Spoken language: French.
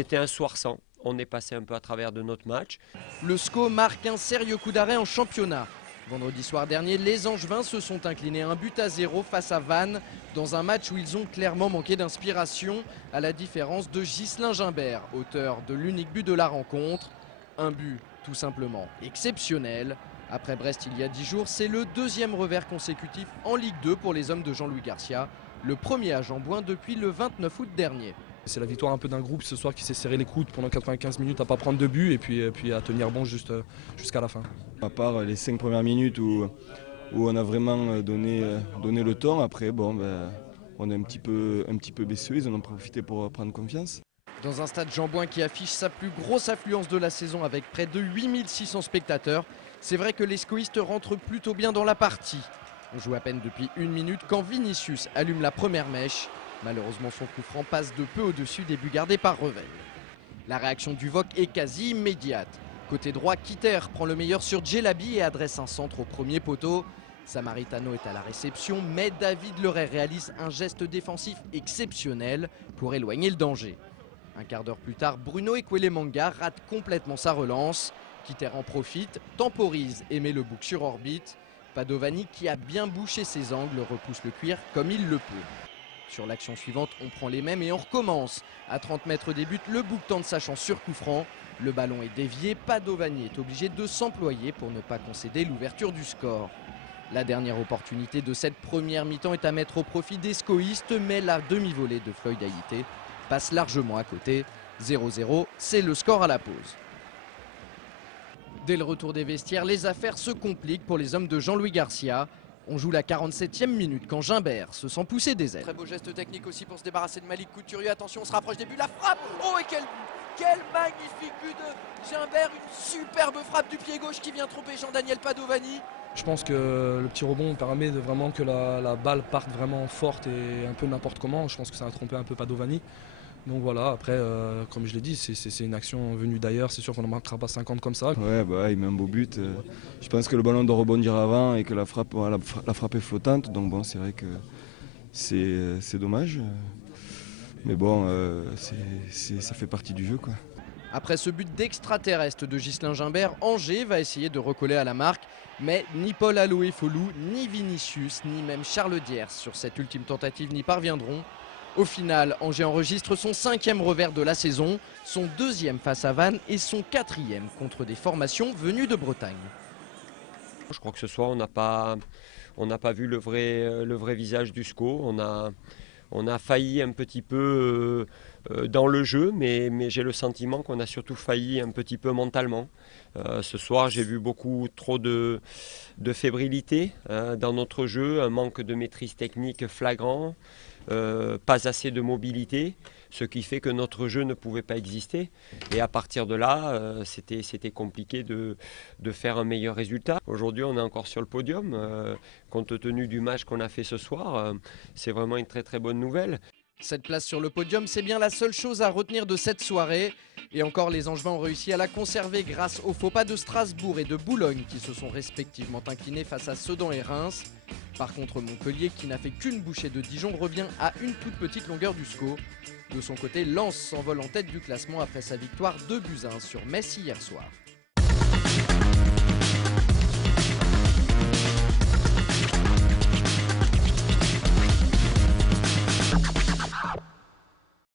c'était un soir sans. On est passé un peu à travers de notre match. Le SCO marque un sérieux coup d'arrêt en championnat. Vendredi soir dernier, les Angevins se sont inclinés 1-0 face à Vannes dans un match où ils ont clairement manqué d'inspiration, à la différence de Ghislain Gimbert, auteur de l'unique but de la rencontre. Un but tout simplement exceptionnel. Après Brest il y a 10 jours, c'est le deuxième revers consécutif en Ligue 2 pour les hommes de Jean-Louis Garcia, le premier à Jambouin depuis le 29 août dernier. C'est la victoire un peu d'un groupe ce soir qui s'est serré les coudes pendant 95 minutes à ne pas prendre de but et puis à tenir bon jusqu'à la fin. À part les 5 premières minutes où on a vraiment donné le ton, après on est un petit peu baisseux, ils en ont profité pour prendre confiance. Dans un stade Jambouin qui affiche sa plus grosse affluence de la saison avec près de 8600 spectateurs, c'est vrai que les scoïstes rentrent plutôt bien dans la partie. On joue à peine depuis 1 minute quand Vinicius allume la première mèche. Malheureusement, son coup franc passe de peu au-dessus des buts gardés par Revel. La réaction du VOC est quasi immédiate. Côté droit, Kitter prend le meilleur sur Djelabi et adresse un centre au premier poteau. Samaritano est à la réception, mais David Leray réalise un geste défensif exceptionnel pour éloigner le danger. Un quart d'heure plus tard, Bruno Ekwelemanga rate complètement sa relance. Kitter en profite, temporise et met le bouc sur orbite. Padovani, qui a bien bouché ses angles, repousse le cuir comme il le peut. Sur l'action suivante, on prend les mêmes et on recommence. À 30 mètres des buts, le bouc tente sa chance sur coup franc. Le ballon est dévié, Padovani est obligé de s'employer pour ne pas concéder l'ouverture du score. La dernière opportunité de cette première mi-temps est à mettre au profit des scoïstes, mais la demi-volée de Floyd Haïté passe largement à côté. 0-0, c'est le score à la pause. Dès le retour des vestiaires, les affaires se compliquent pour les hommes de Jean-Louis Garcia. On joue la 47e minute quand Gimbert se sent pousser des ailes. Très beau geste technique aussi pour se débarrasser de Malik Couturier. Attention, on se rapproche des buts. La frappe. Oh, et quel magnifique but de Gimbert. Une superbe frappe du pied gauche qui vient tromper Jean-Daniel Padovani. Je pense que le petit rebond permet vraiment que la balle parte vraiment forte et un peu n'importe comment. Je pense que ça a trompé un peu Padovani. Donc voilà, après, comme je l'ai dit, c'est une action venue d'ailleurs, c'est sûr qu'on ne marquera pas 50 comme ça. Ouais, il met un beau but. Je pense que le ballon doit rebondir avant et que la frappe est flottante. Donc bon, c'est vrai que c'est dommage. Mais bon, ça fait partie du jeu, quoi. Après ce but d'extraterrestre de Ghislain Gimbert, Angers va essayer de recoller à la marque. Mais ni Paul Aloé-Folou, ni Vinicius, ni même Charles Diers sur cette ultime tentative n'y parviendront. Au final, Angers enregistre son 5e revers de la saison, son 2e face à Vannes et son 4e contre des formations venues de Bretagne. Je crois que ce soir, on n'a pas vu le vrai visage du SCO. On a failli un petit peu dans le jeu, mais j'ai le sentiment qu'on a surtout failli un petit peu mentalement. Ce soir, j'ai vu beaucoup trop de fébrilité dans notre jeu, un manque de maîtrise technique flagrant. Pas assez de mobilité, ce qui fait que notre jeu ne pouvait pas exister. Et à partir de là, c'était compliqué de faire un meilleur résultat. Aujourd'hui, on est encore sur le podium. Compte tenu du match qu'on a fait ce soir, c'est vraiment une très très bonne nouvelle. Cette place sur le podium, c'est bien la seule chose à retenir de cette soirée. Et encore, les Angevins ont réussi à la conserver grâce aux faux pas de Strasbourg et de Boulogne qui se sont respectivement inclinés face à Sedan et Reims. Par contre, Montpellier, qui n'a fait qu'une bouchée de Dijon, revient à une toute petite longueur du SCO. De son côté, Lens s'envole en tête du classement après sa victoire 2-1 sur Metz hier soir.